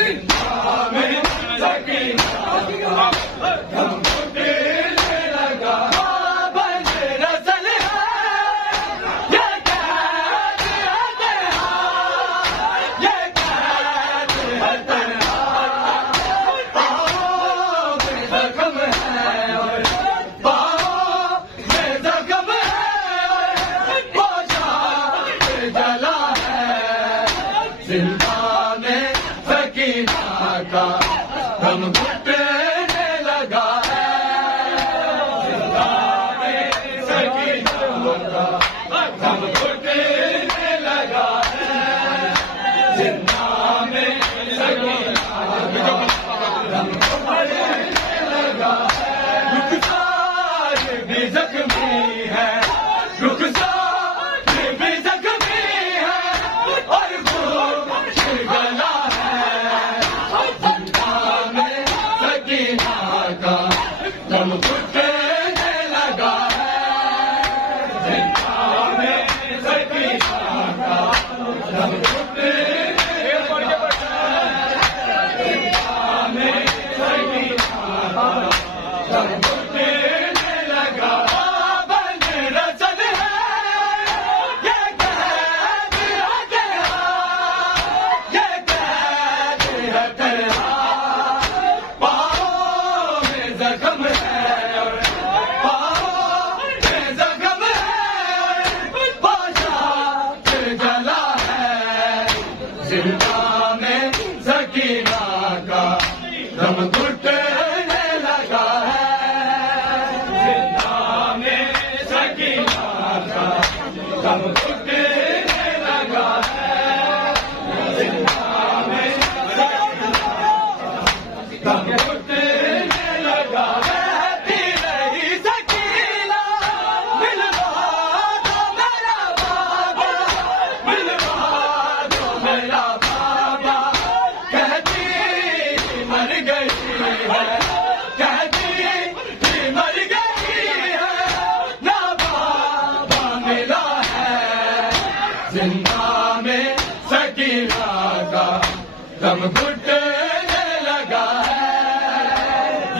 जिंदा में सकीना का दम घुटने लगा है। जिंदा में सकीना का दम घुटने लगा है। जिंदा में सकीना का दम घुटने लगा है। रुखसार भी जख्मी है, रुखसार भी जख्मी है और गला है। जिंदा में सकीना का दम घुटने लगा है। जिंदा में सकीना का दम घुटने लगा है। जिंदा में सकीना का दम घुटने लगा। बंद रचन है ये कैद है तेरा, ये कैद है तेरा। पाँव में जख्म है, पाँव में जख्म है, पोशाक जला है। जिंदा में सकीना का दम घुटने लगा है। जिंदा में सकीना का दम घुटने लगा है। जिंदा में दम घुटने लगा है। कहती रही सकीना मिलवा दो मेरा बाबा, मिलवा दो मेरा बाबा। कहती मर गई है, कहती मर गई है, ना बाबा मिला है। जिंदा में सकीना का दम